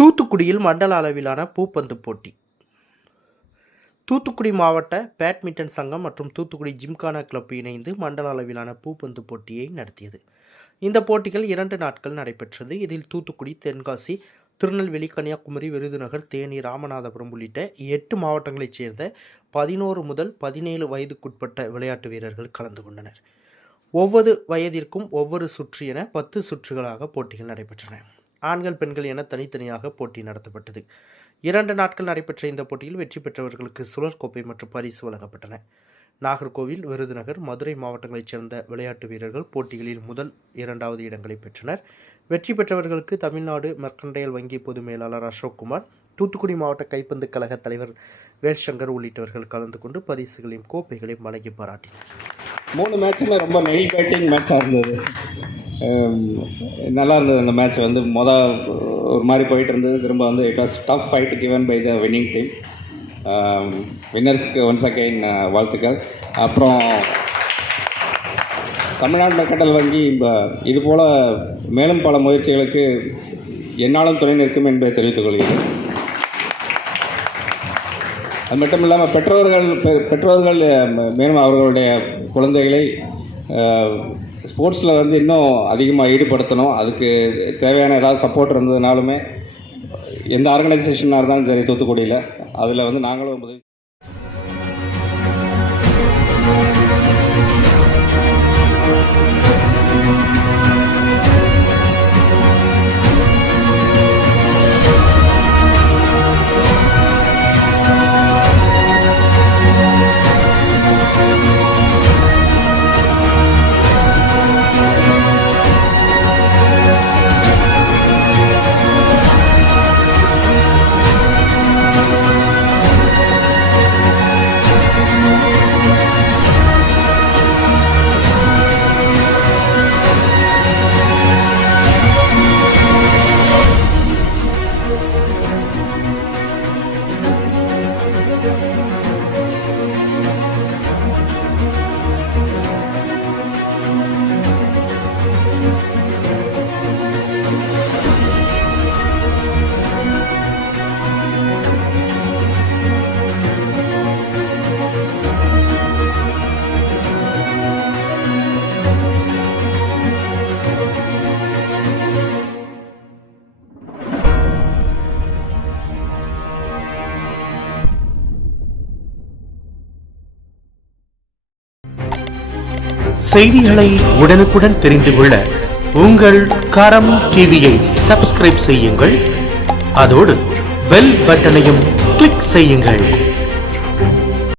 தூத்துக்குடியில் மண்டல அளவிலான பூப்பந்து போட்டி. தூத்துக்குடி மாவட்ட பேட்மிண்டன் சங்கம் மற்றும் தூத்துக்குடி ஜிம்கானா கிளப் இணைந்து மண்டல அளவிலான பூப்பந்து போட்டியை நடத்தியது. இந்த போட்டிகள் 2 நாட்கள் நடைபெற்றது. இதில் தூத்துக்குடி, தென்காசி, திருநெல்வேலி, கன்னியாகுமரி, விருதுநகர், தேனி, ராமநாதபுரம் உள்ளிட்ட 8 மாவட்டங்களைச் சேர்ந்த 11 முதல் 17 வயதுக்குட்பட்ட விளையாட்டு வீரர்கள் கலந்து கொண்டனர். ஒவ்வொரு வயதிற்கும் ஒவ்வொரு சுற்று என 10 சுற்றுகளாக போட்டிகள் நடைபெற்றன. ஆண்கள், பெண்கள் என தனித்தனியாக போட்டி நடத்தப்பட்டது. 2 நாட்கள் நடைபெற்ற இந்த போட்டியில் வெற்றி பெற்றவர்களுக்கு சுழற்கோப்பை மற்றும் பரிசு வழங்கப்பட்டன. நாகர்கோவில், விருதுநகர், மதுரை மாவட்டங்களைச் சேர்ந்த விளையாட்டு வீரர்கள் போட்டிகளில் முதல், 2வது இடங்களை பெற்றனர். வெற்றி பெற்றவர்களுக்கு தமிழ்நாடு மெர்கண்டைல் வங்கி பொது மேலாளர் அசோக்குமார், தூத்துக்குடி மாவட்ட கைப்பந்து கழக தலைவர் வேல்சங்கர் உள்ளிட்டவர்கள் கலந்து கொண்டு பரிசுகளையும் கோப்பைகளையும் வழங்கி பாராட்டினர். 3 மேட்சுமே ரொம்ப நெயில் பேட்டிங் மேட்சாக இருந்தது. நல்லா இருந்தது. அந்த மேட்ச் ஒரு மாதிரி போயிட்டு இருந்தது. திரும்ப it was tough fight given by the winning team. வின்னர்ஸ்க்கு ஒன்ஸ் அகைன் வாழ்த்துக்கள். அப்புறம் தமிழ்நாடு மெர்கண்டைல் வங்கி இதுபோல் மேலும் பல முயற்சிகளுக்கு என்னாலும் துணை நிற்கும் என்பதை தெரிவித்துக் கொள்கிறேன். அது மட்டும் இல்லாமல் பெற்றோர்கள் மேலும் அவர்களுடைய குழந்தைகளை ஸ்போர்ட்ஸில் இன்னும் அதிகமாக ஈடுபடுத்தணும். அதுக்கு தேவையான ஏதாவது சப்போர்ட் இருந்ததுனாலுமே எந்த ஆர்கனைசேஷனாக இருந்தாலும் சரி தூத்துக்குடியில் அதில் நாங்களும் உதவி. செய்திகளை உடனுக்குடன் தெரிந்து கொள்ள உங்கள் கரம் டிவியை சப்ஸ்கிரைப் செய்யுங்கள். அதோடு பெல் பட்டனையும் கிளிக் செய்யுங்கள்.